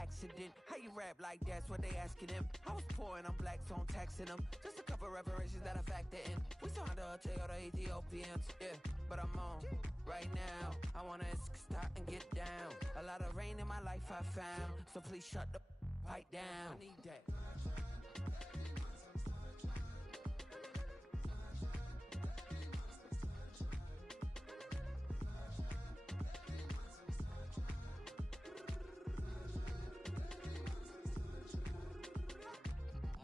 accident. How you rap like that's what they asking him. I was poor and I'm black, so I'm taxing them. Just a couple reparations that I factor in. We saw the Toyota Ethiopians, yeah, but I'm on right now. I wanna stop and get down. A lot of rain in my life I found, so please shut the pipe down. I need that.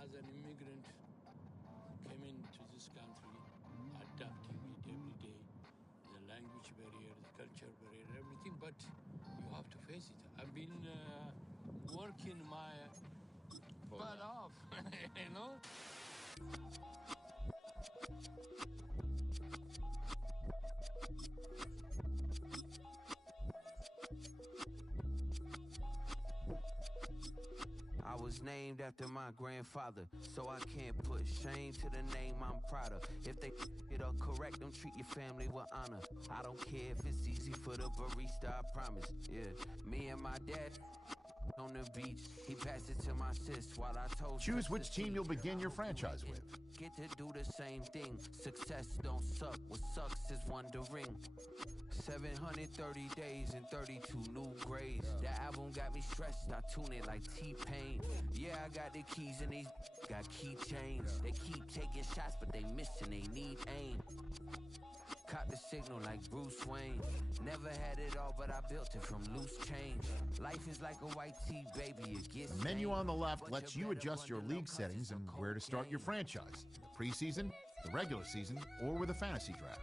As an immigrant, came into this country, adapting it every day. The language barrier, the culture barrier, everything, but you have to face it. I've been working my butt off, you know? I was named after my grandfather, so I can't put shame to the name I'm proud of. If they it up correct, don't treat your family with honor. I don't care if it's easy for the barista, I promise. Yeah, me and my dad on the beach, he passed it to my sis while I told. Choose which team you'll begin your franchise with. Get to do the same thing. Success don't suck. What sucks is wondering. 730 days and 32 new grades. That album got me stressed. I tune it like T-Pain. Yeah, I got the keys and these got keychains. They keep taking shots, but they missing. They need aim. Caught the signal like Bruce Wayne. Never had it all, but I built it from loose change. Life is like a white tee, baby. It gets The menu on the left lets you adjust your league settings and where to start your franchise. The preseason, the regular season, or with a fantasy draft.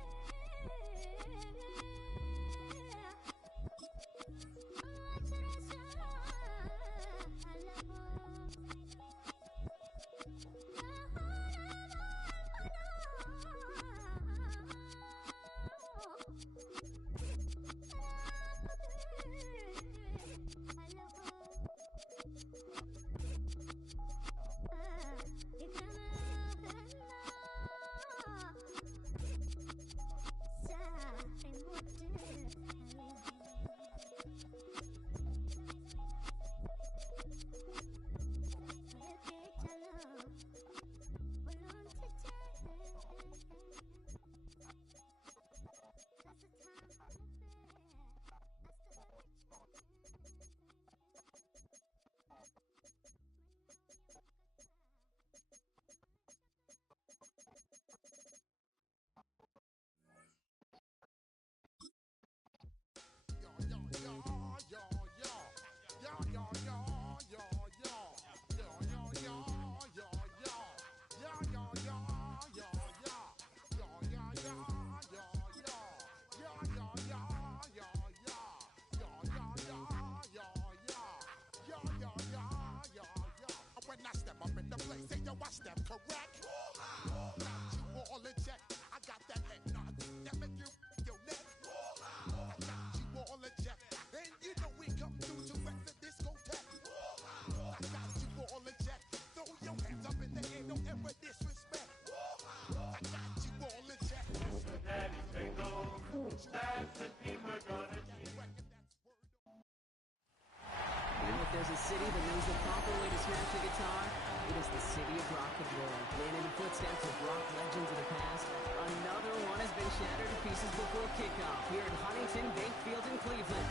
There's a city that knows the proper way to smash a guitar. It is the city of rock and roll. Playing in the footsteps of rock legends of the past, another one has been shattered to pieces before kickoff here at Huntington Bank Field in Cleveland.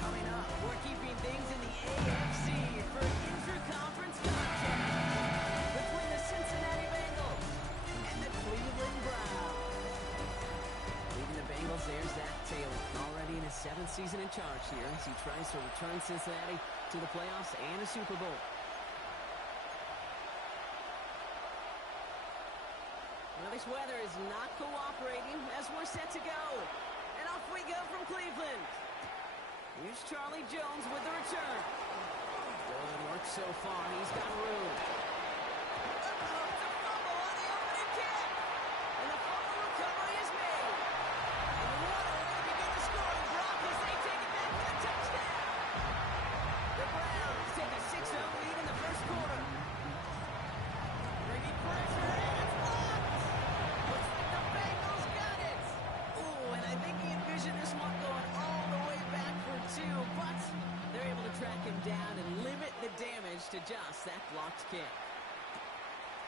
Coming up, we're keeping things in the AFC for an intra-conference contest between the Cincinnati Bengals and the Cleveland Browns. Leading the Bengals, there's Zach Taylor, already in his 7th season in charge here as he tries to return Cincinnati to the playoffs and a Super Bowl. Well, this weather is not cooperating as we're set to go. And off we go from Cleveland. Here's Charlie Jones with the return. Good work so far. He's got room. It's a fumble on the opening kick. And the fumble recovery is made. And what a way to begin the scoring block as they take it back for the touchdown. The Browns take a 6-0 lead in the first quarter. Bringing pressure, and it's blocked. Looks like the Bengals got it. Ooh, and I think he envisioned this one going all the way back for 2, but they're able to track him down and managed to just that blocked kick.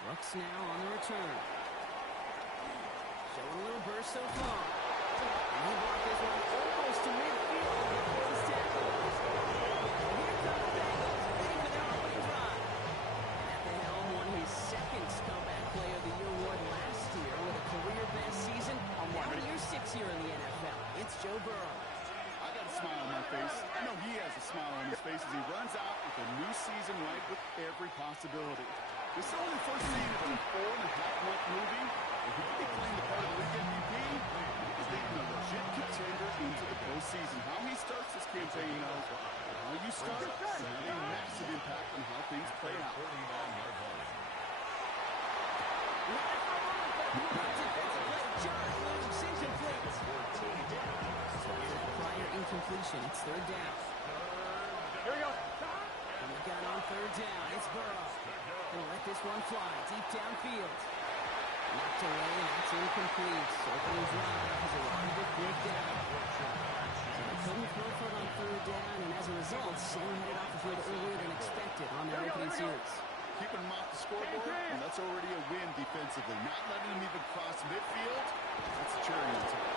Brooks now on the return. Showing a little burst so far. And he blocked this one almost to midfield before he's tackled. And here come the Bengals, ready for their opening drive. And at the helm, won his second comeback player of the year award last year with a career best season. Now year 6 here in the NFL. It's Joe Burrow. I got a smile on my face. I know he has a smile on his face as he runs out with a new season right with every possibility. This is only the first scene of a 4.5-month movie. If he could be playing the part of the league MVP, he's leading a legit contender into the postseason. How he starts this campaign, though, how you start, will have a massive impact on how things play out. Incompletion. It's third down. Here we go. From the gun on third down, it's Burrow. Gonna let this one fly deep downfield. Knocked away, and that's incomplete. Opening drive has arrived at third down. So they couldn't throw for it on third down, and as a result, Sam headed off the field earlier than expected on their opening series. Keeping him off the scoreboard, and that's already a win defensively. Not letting him even cross midfield, that's a cherry on top.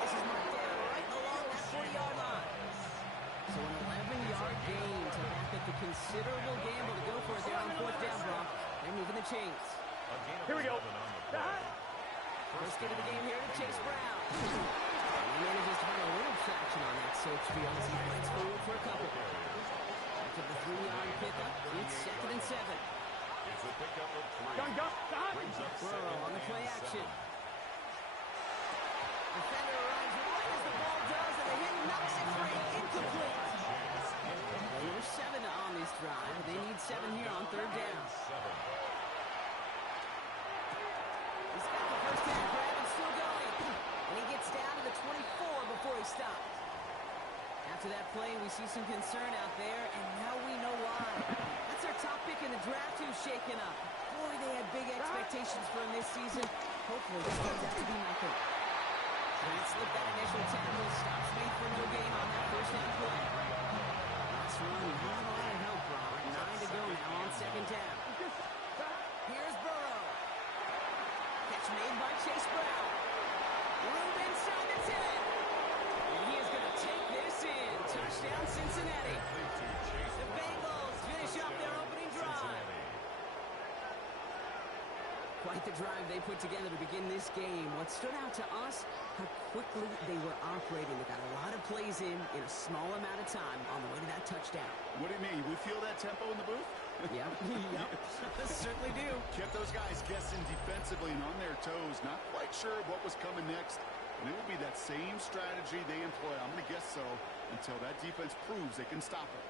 This is my down right along that 40-yard line. So an 11-yard gain to back up the considerable gamble to go for it there on fourth down, Brock. They're moving the chains. Here we go. First get of the game here to Chase Brown. And he manages to find a little traction on that search field as he fights forward for a couple. After the 3-yard pickup, it's 2nd and 7. It's a pickup of 3. Burrow on the play action. Defender arrives right as the ball does, and the hit knocks it free. Incomplete. They were 7 on this drive. They need 7 here on third down. He's got the first down grab and still going. And he gets down to the 24 before he stops. After that play, we see some concern out there, and now we know why. That's our top pick in the draft who's shaken up. Boy, they had big expectations for him this season. Hopefully this turns out to be nothing. Grant slipped that initial tackle, stops made for no gain on that first down play. Last run, not a lot of help, Rob. 9 to go now on second down. Here's Burrow. Catch made by Chase Brown. Room inside the 10. And he is going to take this in. Touchdown, Cincinnati. The Bengals finish up their opening drive. Quite the drive they put together to begin this game. What stood out to us, how quickly they were operating. They got a lot of plays in a small amount of time on the way to that touchdown. What do you mean? We feel that tempo in the booth? Yep. Certainly do. Kept those guys guessing defensively and on their toes. Not quite sure what was coming next. And it will be that same strategy they employ. I'm going to guess so until that defense proves they can stop it.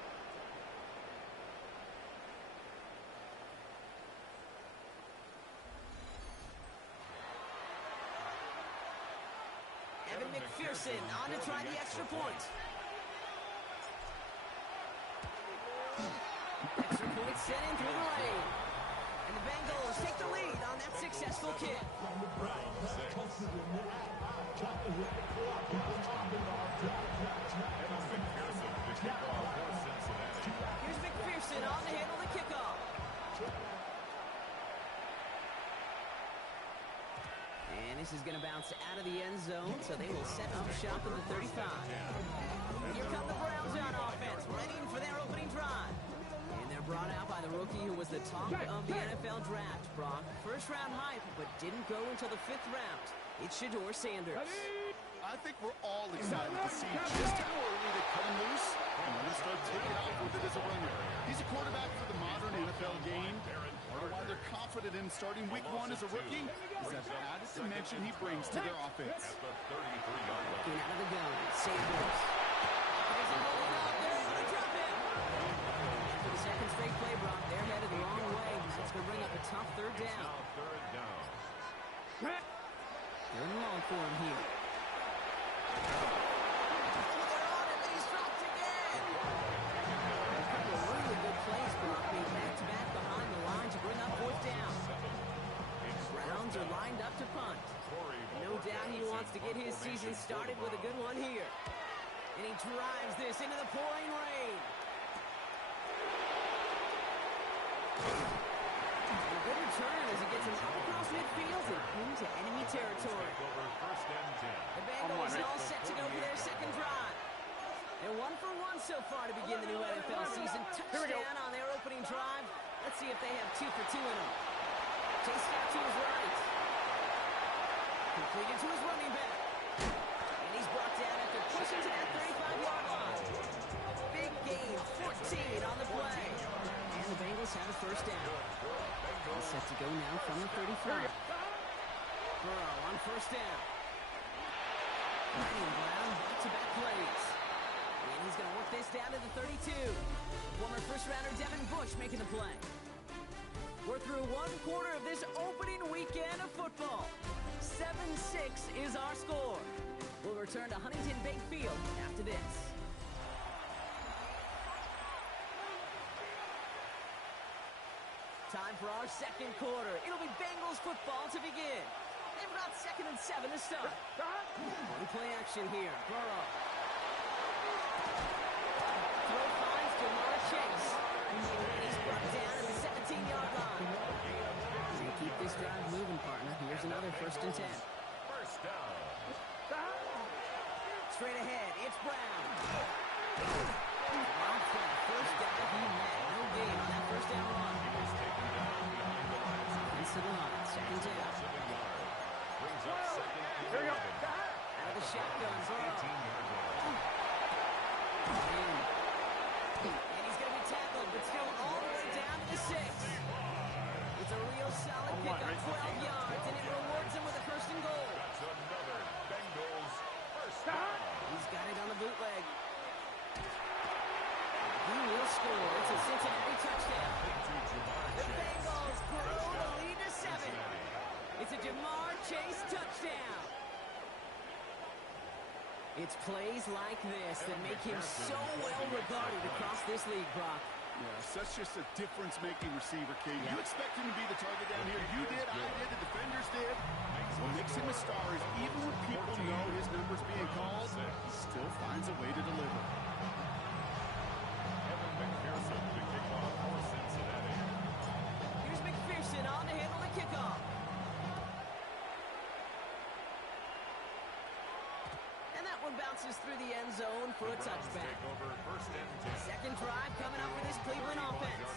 McPherson on to try the extra point. Extra point sent in through the lane. And the Bengals take the lead on that successful kick. Here's McPherson on to handle the kickoff. And this is going to bounce out of the end zone, so they will set up shop at the 35. Here come the Browns on offense, ready for their opening drive. And they're brought out by the rookie who was the talk of the NFL draft, Brock. First-round hype, but didn't go until the 5th round. It's Shedeur Sanders. I think we're all excited to see just how early they come loose and when they start taking off with it as a runner. He's a quarterback for the modern NFL game. Part of why they're confident in starting week 1 as a rookie is that added dimension he brings to their offense. Looking out of the gun, Sanders. There's a hold up. They're going to drop him. For the second straight play, Brock, they're headed the wrong way. That's going to bring up a tough third down. They're in the long for him here. They're on him, and he's dropped again. A couple of really good plays, Brock, made back-to-back behind the line to bring up fourth down. Browns are lined up to punt. No doubt he wants to get his season started with a good one here. And he drives this into the pouring rain. And a good return as he gets him up across midfield and into enemy territory. The Bengals all set to go for their second drive. They're 1 for 1 so far to begin the new NFL season. Touchdown on their opening drive. Let's see if they have 2 for 2 in them. Chased out to his right. Completed to his running back. And he's brought down after pushing to that 35-yard line. Big gain, 14 on the play. And the Bengals have a first down. All set to go now from the 35. Burrow on first down. Brady and Brown back-to-back plays. And he's going to work this down to the 32. Former first-rounder Devin Bush making the play. We're through 1 quarter of this opening weekend of football. 7-6 is our score. We'll return to Huntington Bank Field after this. Time for our second quarter. It'll be Bengals football to begin. They've got 2nd and 7 to start. One play action here. Burrow. Throw finds Jamar Chase. And he's brought down at the 17-yard line. They keep this drive moving, partner. Here's another 1st and 10. First down. Straight ahead, it's Brown. Brown for the first down. He met no gain on that first down run. Into the line, 2nd down. Brings up 2nd and 11. Out of the shotgun, Burrow. And he's going to be tackled, but still all the way down to the 6. It's a real solid pickup, 12 yards, and it rewards him with a 1st and goal. That's another Bengals first down. He's got it on the bootleg. He will score. It's a Cincinnati touchdown. The Bengals grow the lead to 7. It's a Jamar Chase touchdown. It's plays like this that make him so well regarded across this league, Brock. Yes, that's just a difference-making receiver, Kate. You expect him to be the target down here. You did, I did, the defenders did. What makes him a star is even when people know his number's being called, he still finds a way to deliver. Here's McPherson on to handle the kickoff. And that one bounces through the end zone for a touchback. Second drive coming up for this Cleveland offense.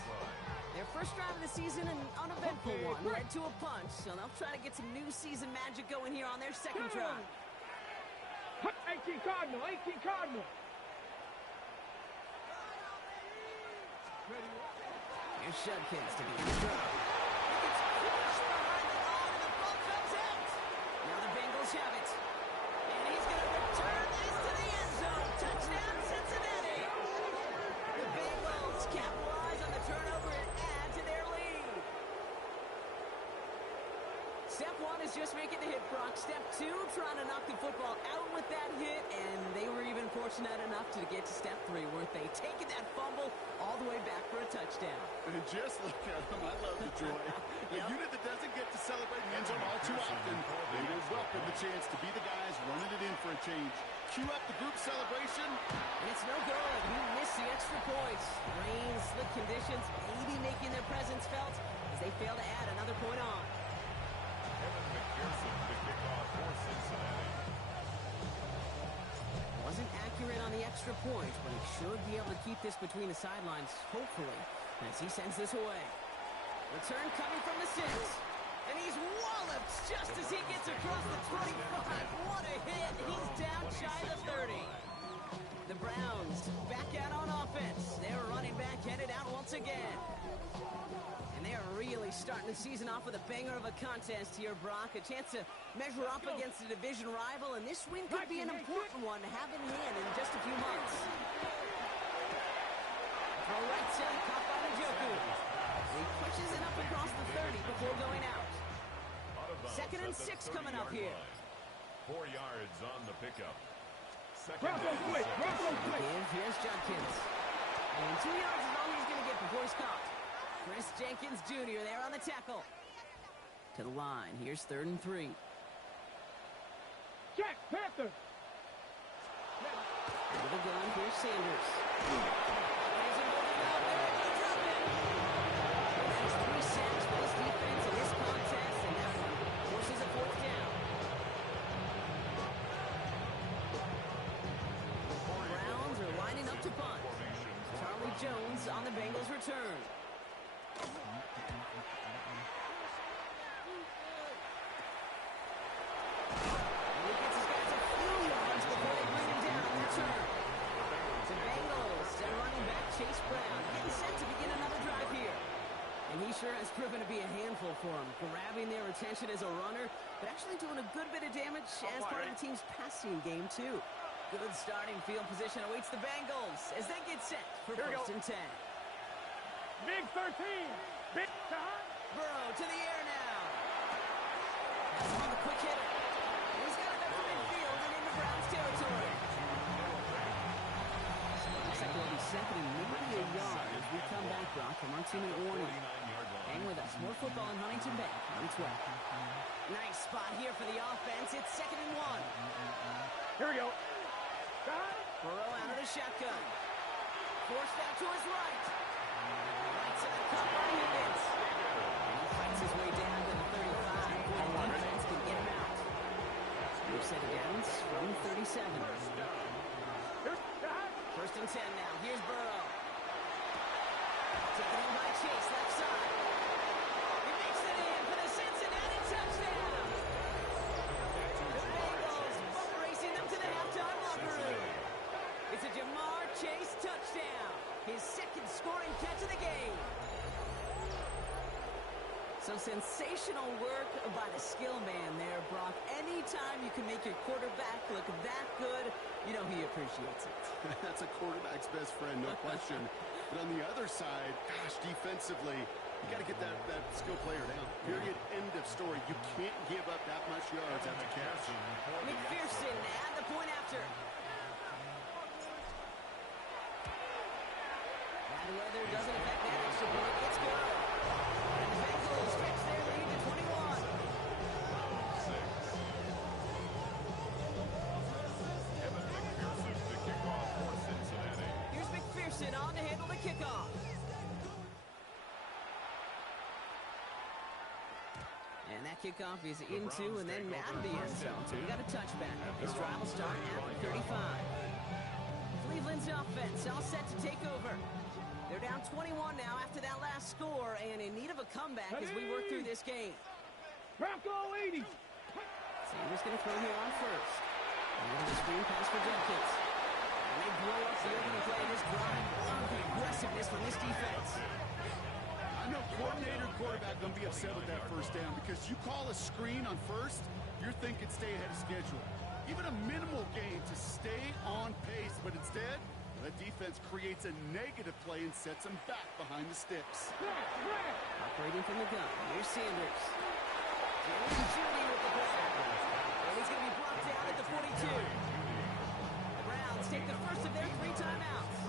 Their first drive of the season, an uneventful one, led to a punch, so they'll try to get some new season magic going here on their second drive. 18 Cardinal, 18 Cardinal. Here's Judkins to be in the throw. He gets crushed behind the line, and the ball comes out. Now the Bengals have it. And he's going to return this to the end zone. Touchdown, Cincinnati. The Bengals capitalize on the turnover and add to their lead. Step 1 is just making the hit, Brock. Step 2, trying to knock the football out with that hit, and they were even fortunate enough to get to step 3, weren't they? Taking that fumble all the way back for a touchdown. And just look at him. I love the joy. A unit that doesn't get to celebrate in the end zone all too often, they will welcome the chance to be the guys running it in for a change. Cue up the group celebration. And it's no good. He missed the extra points. Rain, slick conditions, maybe making their presence felt as they fail to add another point on. Wasn't accurate on the extra point, but he should be able to keep this between the sidelines, hopefully, as he sends this away. Return coming from the 6. And he's walloped just as he gets across the 25. What a hit. He's down shy of the 30. The Browns back out on offense. Their running back headed out once again. And they are really starting the season off with a banger of a contest here, Brock. A chance to measure up against a division rival, and this win could be an important one to have in hand in just a few months. Throw right side, caught by Njoku. He pushes it up across the 30 before going out. 2nd and 6 coming up here. 4 yards on the pickup. Here's Judkins. And 2 yards is all he's going to get before he's caught. Chris Jenkins Jr. there on the tackle. To the line. Here's 3rd and 3. Jack Panther. Out of the gun. Here's Sanders. There's a moving out there. He's dropping. That's 3 sacks for this yards on the Bengals' return. And he gets his guys a few yards before they bring him down on return. The Bengals and running back Chase Brown getting set to begin another drive here. And he sure has proven to be a handful for him, grabbing their attention as a runner, but actually doing a good bit of damage as part of the team's passing game, too. Good starting field position awaits the Bengals as they get set for first and 10. Big 13. Big time. Burrow to the air now. That's on the quick hitter. He's got enough for midfield and into Browns territory. Looks like it'll be second and maybe a yard as we come back, Brock, from our 2-minute warning. Hang with us. More football in Huntington Bank on its way. Nice spot here for the offense. It's second and 1. Here we go. Burrow out of the shotgun. Forced out to his right. Right side cover Higgins. And he fights his way down to the 35 before the defense can get him out. We've set it downs from 37. First and 10 now. Here's Burrow. Taken in by Chase, left side. He makes it in for the Cincinnati touchdown. The Bengals bump racing them to the halftime locker room. It's a Jamar Chase touchdown. His second scoring catch of the game. So sensational work by the skill man there, Brock. Anytime you can make your quarterback look that good, you know he appreciates it. That's a quarterback's best friend, no question. But on the other side, gosh, defensively, you got to get that skill player down. Period. End of story. You can't give up that much yards after catch. McPherson at the point after. Bad weather doesn't affect that extra point. It's good. And the Bengals stretch their lead to 21. Here's McPherson on to handle the kickoff. And that kickoff is into and then out of the end zone. So we got a touchback. This drive will start at the 35. Cleveland's offense all set to take over. They're down 21 now after that last score and in need of a comeback as we work through this game. Bronco 80. Sanders going to throw here on first. And a little screen pass for Jenkins. And they blow up the opening play in this drive. Love the aggressiveness from this defense. I know coordinator, quarterback going to be upset with that first down because you call a screen on first, you're thinking stay ahead of schedule. Even a minimal gain to stay on pace, but instead, the defense creates a negative play and sets them back behind the sticks. Operating from the gun. Here's Sanders. Jerry Judy with the pressure. And he's going to be brought down at the 42. The Browns take the first of their 3 timeouts.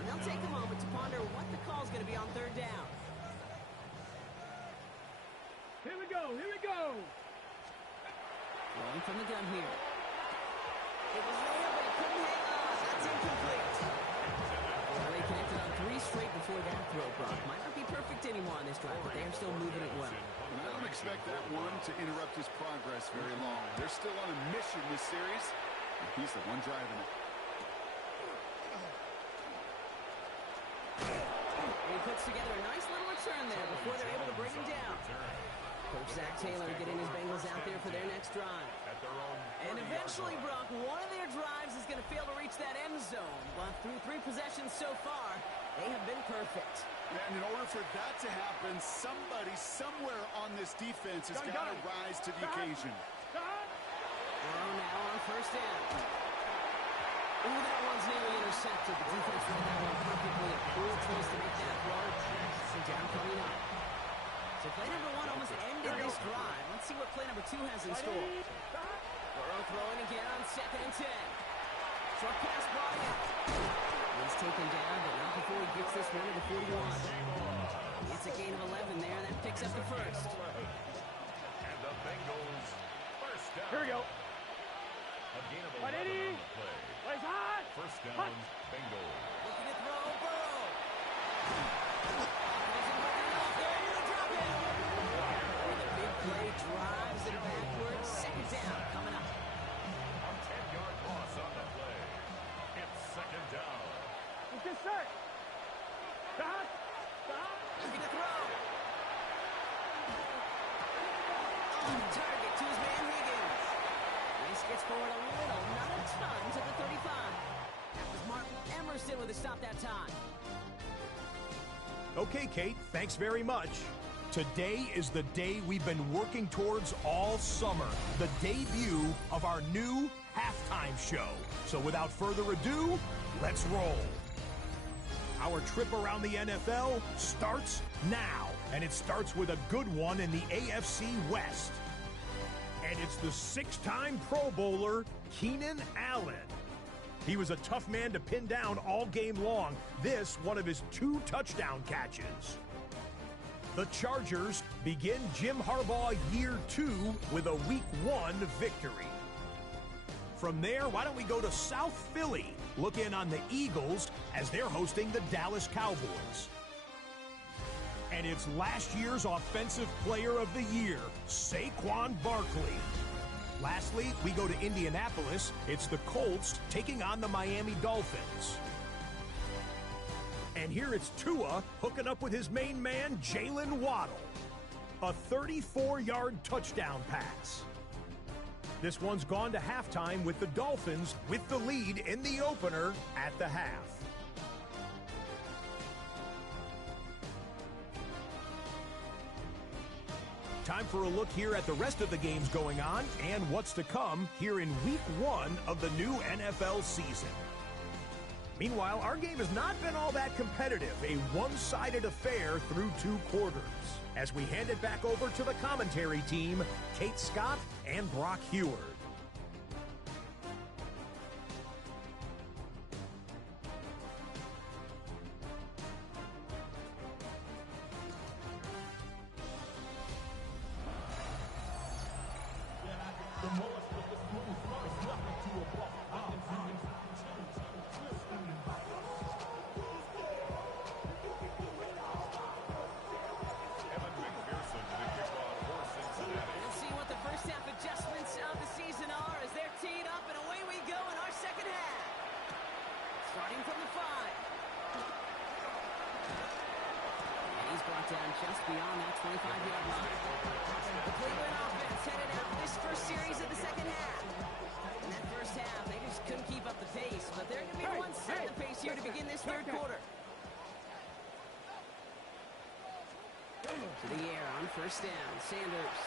And they'll take a moment to ponder what the call is going to be on third down. Here we go. Here we go. Rolling from the gun here. It was there, but it couldn't hang on. That's incomplete. Well, they connected on 3 straight before that throw, Brock. Might not be perfect anymore on this drive, but they are still moving it well. And I don't expect that one to interrupt his progress very long. They're still on a mission this series, and he's the one driving it. And he puts together a nice little return there before they're able to bring him down. Coach Zach Taylor getting his Bengals out there for their next drive. And eventually, Brock, one of their drives is going to fail to reach that end zone. But through 3 possessions so far, they have been perfect. And in order for that to happen, somebody somewhere on this defense has got to rise to the occasion. Burrow now on first down. Ooh, that one's nearly intercepted. The defense read that one perfectly. A cool choice to make that throw. So down coming up. So play number 1 almost ended this drive. Let's see what play number 2 has in store. Burrow throwing again on second and 10. Short pass brought in. He's taken down, but not before he gets this one to the 41. It's a gain of 11 there. That picks up the first. And the Bengals first down. Here we go. A gain of 11 Right, on Eddie. the play. Plays hot. First down, Bengals. Looking to throw, Burrow. Doesn't work enough. They're able to drop it. And the big play drives it backwards. Second down coming up. A 10-yard loss on the play. It's second down. It's just set. Gets forward a little, not a ton, to the 35. That was Martin Emerson with a stop that time. Okay, Kate, thanks very much. Today is the day we've been working towards all summer, the debut of our new halftime show. So without further ado, let's roll. Our trip around the NFL starts now, and it starts with a good one in the AFC West. And it's the six-time Pro Bowler, Keenan Allen. He was a tough man to pin down all game long. This, one of his 2 touchdown catches. The Chargers begin Jim Harbaugh year 2 with a Week 1 victory. From there, why don't we go to South Philly, look in on the Eagles as they're hosting the Dallas Cowboys. And it's last year's Offensive Player of the Year, Saquon Barkley. Lastly, we go to Indianapolis. It's the Colts taking on the Miami Dolphins. And here it's Tua hooking up with his main man, Jalen Waddle. A 34-yard touchdown pass. This one's gone to halftime with the Dolphins with the lead in the opener at the half. Time for a look here at the rest of the games going on and what's to come here in Week 1 of the new NFL season. Meanwhile, our game has not been all that competitive, a one-sided affair through 2 quarters. As we hand it back over to the commentary team, Kate Scott and Brock Heward. Down just beyond that 25-yard line. The Cleveland offense headed out this first series of the second half. In that first half, they just couldn't keep up the pace, but they're going to be one setting the pace here to begin this third quarter. To the air on first down, Sanders.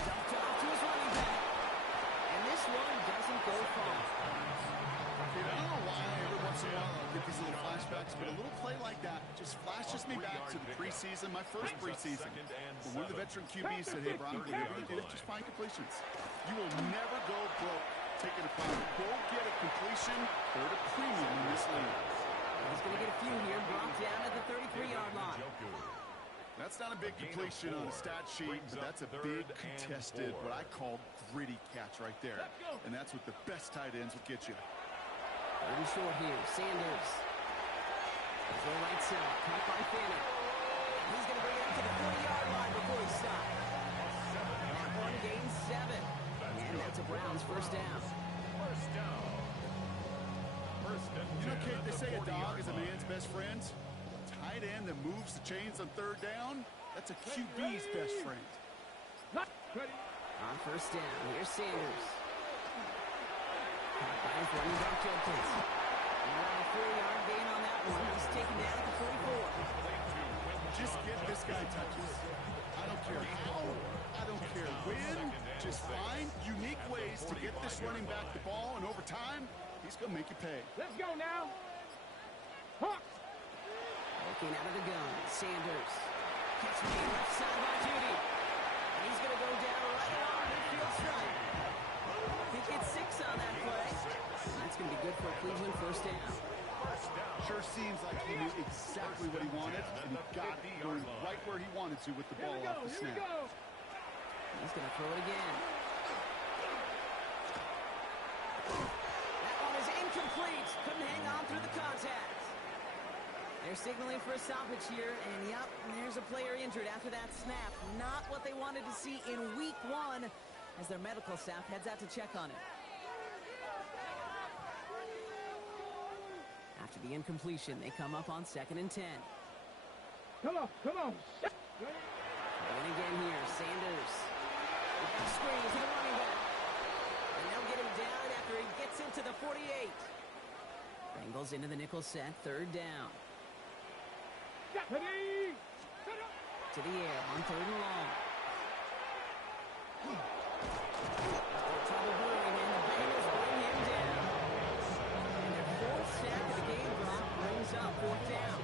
Dumped off to his running back. And this one doesn't go far. I don't know why every once in a while I'll get these little flashbacks, but a little play like that just flashes me back to the preseason, my first preseason. When one of the veteran QBs said, hey, Brock, whatever you do, just find completions. You will never go broke taking a punt. Go get a completion. They're at a premium in this league. He's going to get a few here, brought down at the 33-yard line. That's not a big completion on a stat sheet, but that's a big contested, what I call gritty catch right there. And that's what the best tight ends will get you. Pretty short here, Sanders. Goes to the right side, caught by Fanning. He's going to bring it up to the 40-yard line before he stops. That one gains 7. And that's a Browns first down. You know, Kate, they say a dog is a man's best friend. Tight end that moves the chains on third down, that's a QB's best friend. On first down, here's Sanders. Caught by his running back, Jenkins. Around a 4-yard gain on that one. He's taken down at the 44. Just get this guy touches. I don't care how, I don't care when. Just find unique ways to get this running back the ball, and over time, he's going to make you pay. Let's go now. Hawks. Looking out of the gun, Sanders. Catch me left side by Judy. He's going to go down right on midfield stripe. He gets 6 on that play. That's going to be good for a Cleveland first down. Sure seems like he knew exactly what he wanted, and he got it going right where he wanted to with the ball off the snap. He's going to throw it again. That one is incomplete. Couldn't hang on through the contact. They're signaling for a stoppage here, and yep, there's a player injured after that snap. Not what they wanted to see in week 1 as their medical staff heads out to check on it. After the incompletion, they come up on 2nd and 10. Come on, come on. And again here, Sanders. With the screen to the running back. And gets into the 48. Bengals into the nickel set, third down. Ready. To the air on third and long. Trouble brewing, and the Bengals bring him down. And their fourth sack of the game, Brock, brings up fourth down.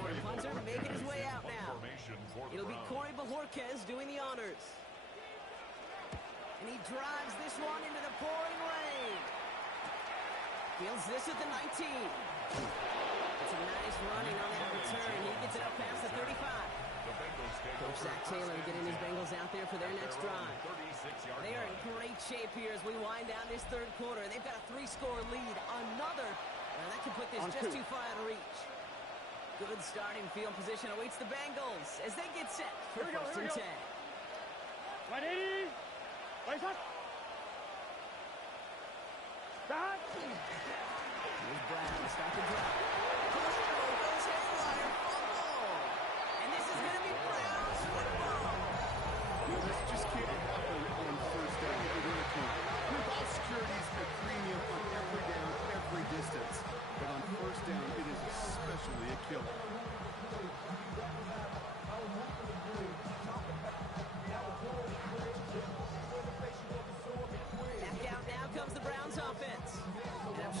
The punter making his way out now. It'll be Corey Bajorquez doing the honors. And he drives this one into the pouring rain. Fields this at the 19. It's a nice running on that return. He gets it up past the 35. Coach Zach Taylor getting his Bengals out there for their next drive. They are in great shape here as we wind down this third quarter. They've got a 3-score lead. Another, that could put this just too far out of reach. Good starting field position awaits the Bengals as they get set for first and 10. Ready. Raise up. Start. Here's Brown to start the drive. Goes haywire. Fumble. And this is going to be Brown's football. This just can't happen on first down. It really can't. Your ball security is a premium on every down, every distance. But on first down, it is especially a killer.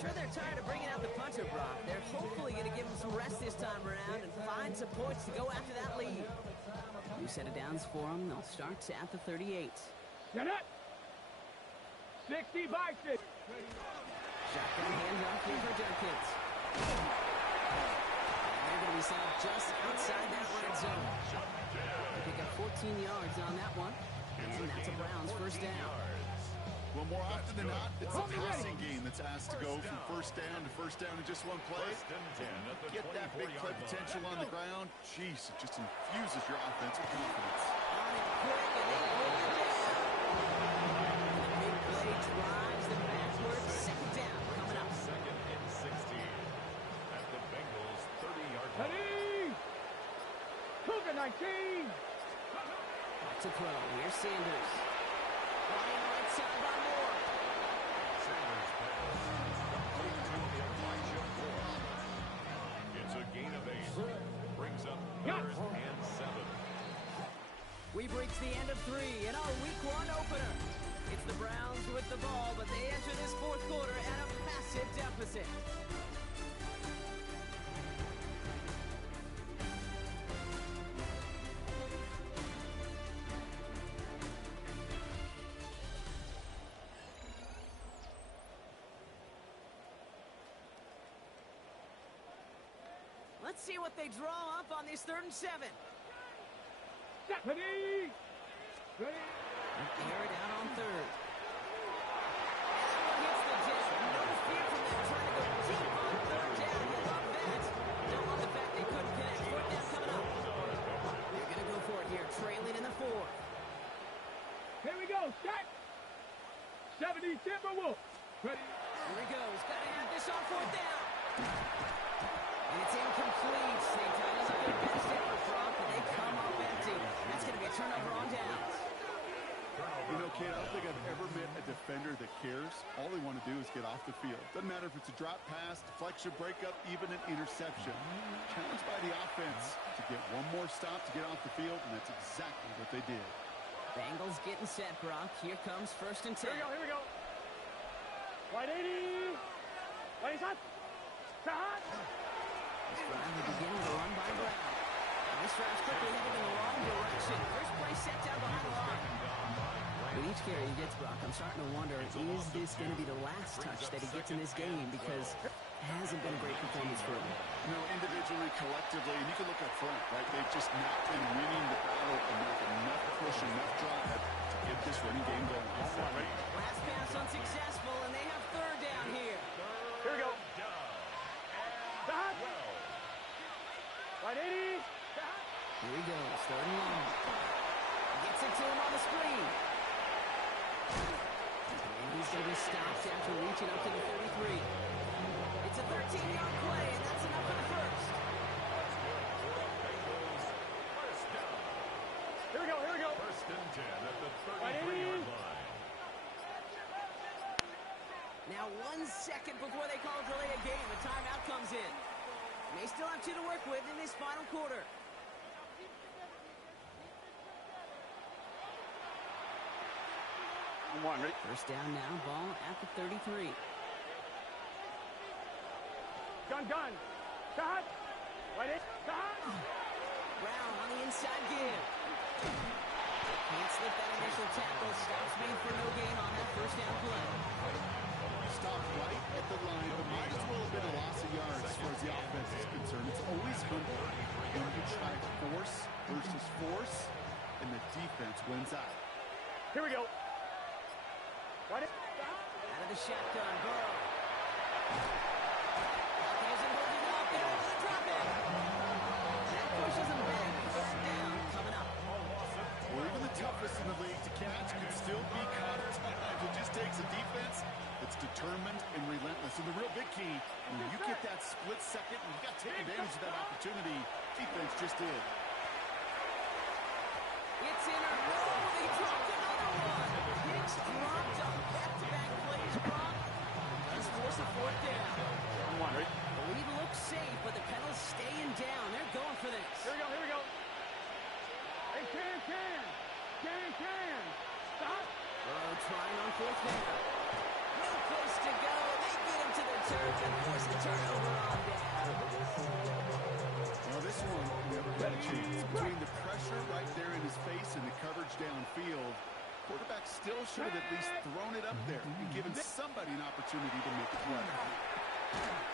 Sure, they're tired of bringing out the punter, Brock. They're hopefully going to give him some rest this time around and find some points to go after that lead. New set of downs for them. They'll start at the 38. Get it. 60 by 6. Shotgun handoff here for Dunkins. They're going to be set up just outside that red zone. They pick up 14 yards on that one. And that's a Browns first down. Well, more often than not, it's a passing game that's asked to go from first down in just one play. Get that big play potential on the ground. Jeez, it just infuses your offensive confidence. On it quick, and they bring it down. The big play drives them backwards. Second down coming up. Second and 16 at the Bengals' 30-yard line. Ready. Cougar 19. Back to throw. Here's Sanders. Running right side by Moore. Sanders pass. Complete to Elijah Moore. It's a gain of 8. Brings up third and 7. We've reached the end of 3 in our Week 1 opener. It's the Browns with the ball, but they enter this fourth quarter at a massive deficit. Let's see what they draw up on this 3rd and 7. Ready. Ready. Air it out on 3rd. And that one hits the jet. No fear from them trying to go deep on 3rd down. You love that. Don't love the fact they couldn't connect. 4th down coming up. They're going to go for it here, trailing in the 4th. Here we go. Set. 70 Timberwolves. Ready. Here he goes. Got to have this on 4th down. And it's incomplete. St. Titus a good best effort, Brock, but they come up empty. That's going to be a turnover on downs. You know, Kate, I don't think I've ever met a defender that cares. All they want to do is get off the field. Doesn't matter if it's a drop pass, deflection, breakup, even an interception. Challenged by the offense to get one more stop to get off the field, and that's exactly what they did. Bengals getting set, Brock. Here comes 1st and 10. Here we go. Right 80. Right shot. Shot. This drive will begin with a run by Brown. This drive's quickly headed in the wrong direction. First play set down behind the line. With each carry he gets, Brock, I'm starting to wonder, is this going to be the last touch that he gets in this game? Because it hasn't been a great performance for him. You know, individually, collectively, and you can look up front, right? They've just not been winning the battle enough push, enough drive to get this running game going. Last pass unsuccessful, and they have 3rd down here. Here we go. Shot. Right 80. Here he goes, 3rd and long. Gets it to him on the screen. And he's going to be stopped after reaching up to the 33. It's a 13-yard play, and that's enough for the first. Here we go, here we go. First and 10 at the 33-yard line. Now 1 second before they call delay a game. A timeout comes in. They still have 2 to work with in this final quarter. First down now, ball at the 33. Gun. Shot. Right in. Shot. Brown on the inside give. Can't slip that initial tackle. Stops made for no gain on that first down play. Stopped right at the line, but might as well have been a loss of yards as far as the offense is concerned. It's always humbling when you try force versus force, and the defense wins out. Here we go. Right in. Out of the shotgun, Burrow. He isn't holding up. They're over the drop in. That pushes him back. First down coming up. Well, even the toughest in the league to catch can still be caught at times. It just takes a defense that's determined and relentless. And the real big key, when you get that split second, and you got to take advantage of that opportunity, defense just did. It's in or no, they dropped another one. Hicks dropped on back-to-back plays, Brock. Let's force a fourth down. The lead looks safe, but the Pedals staying down. They're going for this. Here we go. Hey, can. Stop. Burrow trying on fourth down. No place to go. They get him to the turf and force the turnover on down. Well, this one never got a chance. Between the pressure right there in his face and the coverage downfield, quarterback still should have at least thrown it up there and given somebody an opportunity to make a play.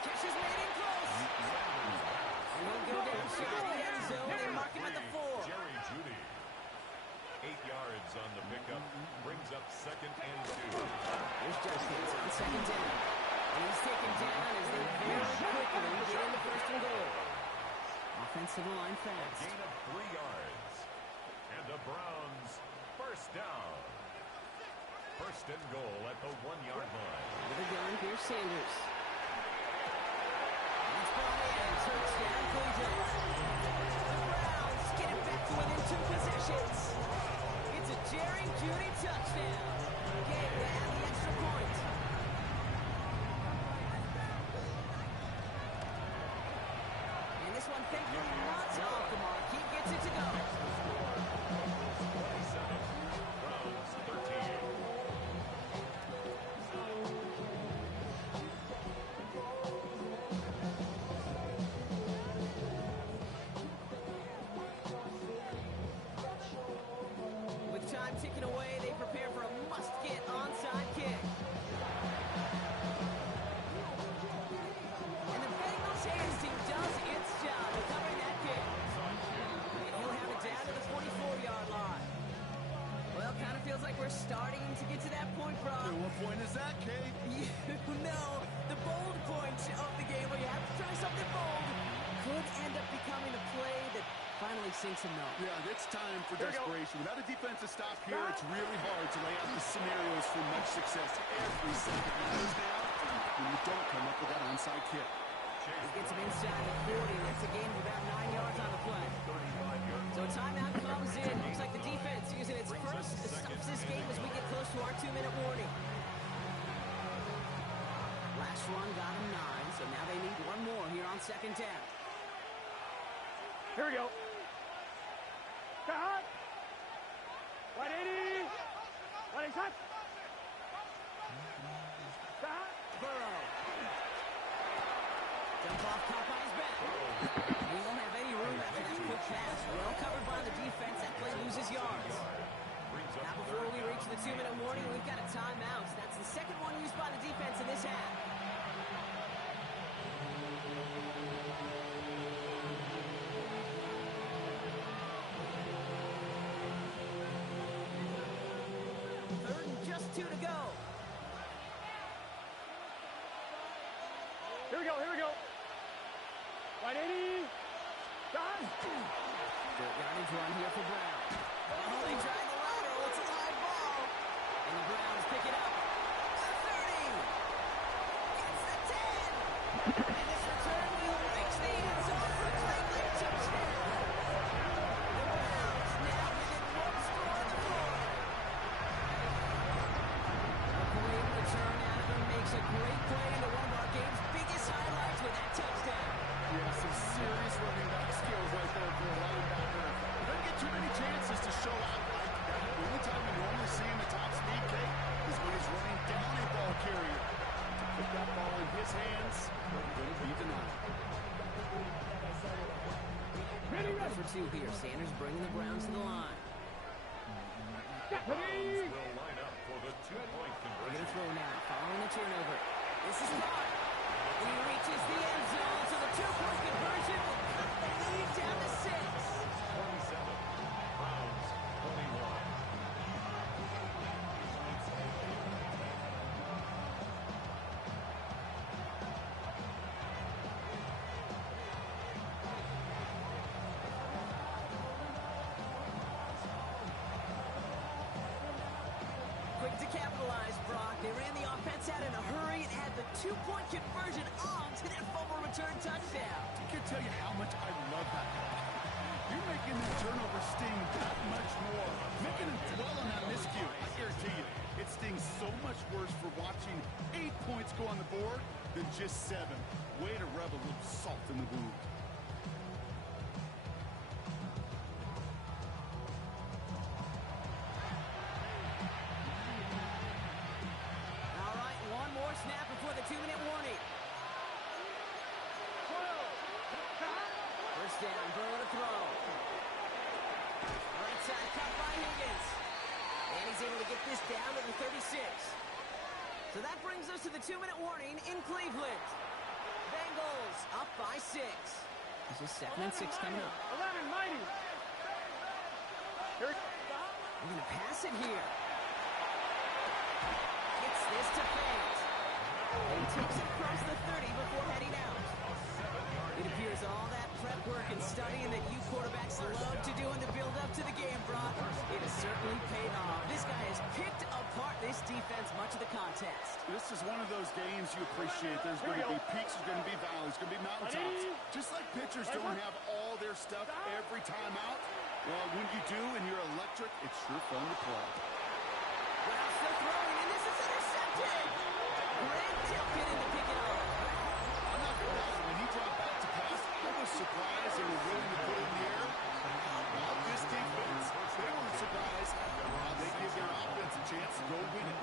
Catch is made in close. And he'll go down short of the end zone. They mark him at the 4. Jerry Jeudy. 8 yards on the pickup. Brings up second and 2. Here's Justice on second down. And he's taken down as they very quickly get into first and goal. Offensive line fast. Gain of 3 yards. And the Browns first down. First and goal at the 1-yard line. With a gun, here's Sanders. It's brought in. Touchdown, Cleveland. The Browns get it back to within 2 possessions. It's a Jerry Jeudy touchdown. Game to add the extra point. And this one, thankfully, not off the mark. He gets it to go. 27. Browns 13. With time ticking away, they prepare for a must-get onside kick. And the Bengals hands team does its job of covering that kick. And he'll have it down to the 44-yard line. Well, kind of feels like we're starting to get to that point, Brock. At what point is that, Kate? You know, the bold point of the game where you have to try something bold could end up becoming a play that finally sinks him though. Yeah, it's time for desperation. Without a defensive stop here, it's really hard to lay out the scenarios for much success. Every second matters now when you don't come up with that onside kick. He gets him inside the 40. That's a gain of about 9 yards on the play. So a timeout comes in. Looks like the defense using its first to stop this game as we get close to our 2-minute warning. Last run got him 9, so now they need one more here on second down. Here we go. Shot. 180. 180 shot. Shot. Burrow. Jump off Popeye's back. He won't have any room after that quick pass. Well covered by the defense. That play loses yards. Now before we reach the 2-minute warning, we've got a timeout. That's the second one used by the defense in this half. Third and just 2 to go. Here we go. 180. Shot. Short yardage run here for Brown. Oh, they drive the lateral. It's a live ball. And the Browns pick it up. The 30. It's the 10. And this return will reach the end zone for Cleveland touchdown. The Browns now within 1 his hands, but couldn't be denied. For two here. Sanders bringing the Browns to the line. The Browns will line up for the two-point We're conversion. going to throw now, following the turnover. This is caught. And he reaches the end zone, so the two-point conversion will cut the lead down to 6. 27. Browns 21. Quick to capitalize, Brock. They ran the offense out in a hurry and had the two-point conversion on to that fumble return touchdown. I can't tell you how much I love that. You're making that turnover sting that much more. Making them dwell on that miscue. I guarantee you, it stings so much worse for watching 8 points go on the board than just 7. Way to rub a little salt in the wound. All right, one more snap before the 2-minute warning. First down, Burrow to throw. Right side cut by Higgins. And he's able to get this down to the 36. So that brings us to the 2-minute warning in Cleveland. Bengals up by 6. This is 2nd and 6 coming up. 11, mighty. We're going to pass it here. Gets this to Fant. And he takes it across the 30 before heading out. It appears all that prep work and studying that you quarterbacks love to do in the build-up to the game, Brock, it has certainly paid off. This guy has picked apart this defense much of the contest. This is one of those games you appreciate. There's going to be peaks, there's going to be valleys, there's going to be mountaintops. Just like pitchers don't have all their stuff every time out, well, when you do and you're electric, it's sure fun to play. Routes the throwing, and this is intercepted. Grant Tilkin in to pick it off. I'm not going to lie, when he dropped back to pass, I was surprised they were willing to put it in the air. Well, this defense, they were surprised. They give their offense a chance to go win it.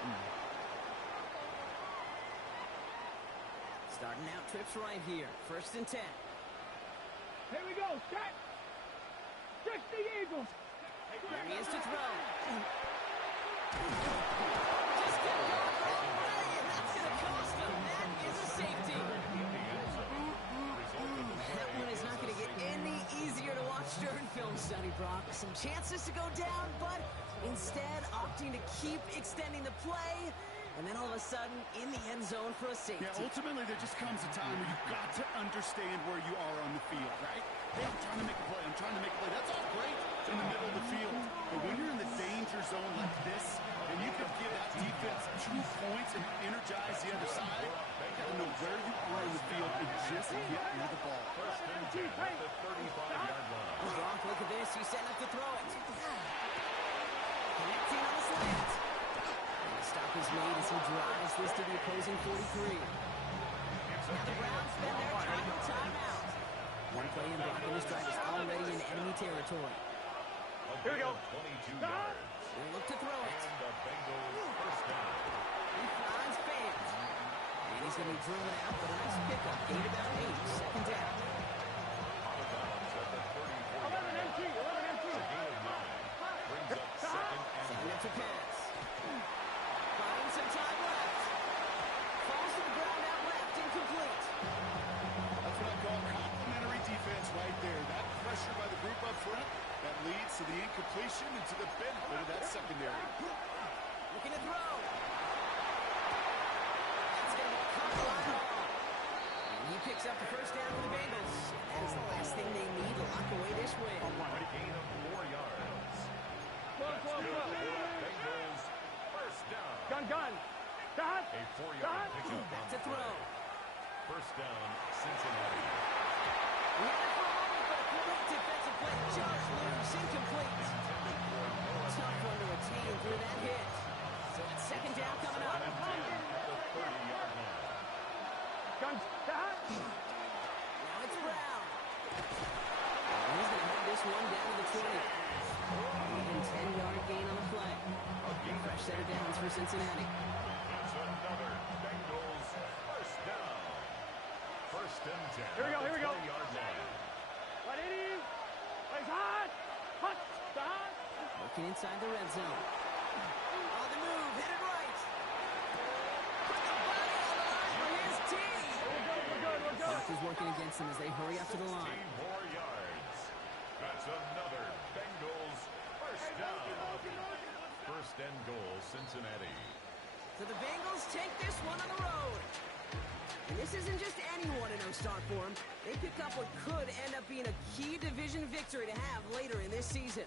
Starting out trips right here. 1st and 10. Here we go. Set. Stretch the Eagles. Here he is to throw. Just get it all the way, and that's going to cost him. That is a safety. That one is not going to get any easier to watch during film study, Brock. Some chances to go down, but instead opting to keep extending the play. And then all of a sudden, in the end zone for a safety. Yeah, ultimately, there just comes a time where you've got to understand where you are on the field, right? Hey, I'm trying to make a play. I'm trying to make a play. That's all great in the middle of the field. But when you're in the danger zone like this, and you can give that defense 2 points and energize the other side, you got to know where you are in the field and just get near the ball. First and 10 at the 35-yard line. Brock, look at this. He's setting up to throw it. Connecting on the slant. Stop is made as he drives this to the opposing 43. Now the Browns spend their timeout. One play in Brock, and this drive is already in enemy territory. Here we go. 22 yards. They look to throw it. And the Bengals first down. He finds Fant. And he's going to be driven out, but a nice pickup. Gain about 8. 2nd down. Out of bounds at the 34-yard 11 line. MT. 11 MT. It's a gain of 9. Brings up 2nd and Setting up 1. to pass. Finding some time left. Falls to the ground out left. Incomplete. That's what I call complimentary defense right there. That pressure by the group up front, that leads to the incompletion and to the benefit of that secondary. Looking to throw. That's going to be caught right off. And he picks up the first down for the Bengals. That is the last thing they need to lock away this win. A gain of 4 yards. That's good for the Bengals. First down. Gun. Dot. A 4-yard pickup Back on to the throw. play. First down, Cincinnati. We had it for a moment, but a great defensive play. Just loose. Incomplete. Tough one to retain through that hit. So it's 2nd down coming up. At the 30-yard line. Gun. Dot. Now it's Brown. And he's going to have this one down to the 20. Even 10-yard gain on the play. Fresh set of downs for Cincinnati. It's another Bengals first down. and 10. Here we go, here we go. 20-yard line. 180. Plays hot. Hot. Hot. Looking inside the red zone. On the move, hit it right. Put the body on the line for his team. We're good. Clock is working against them as they hurry up to the line. 16 more yards. That's another Bengals first down. First and goal, Cincinnati. So the Bengals take this one on the road. And this isn't just any 1-0 start for them. They pick up what could end up being a key division victory to have later in this season.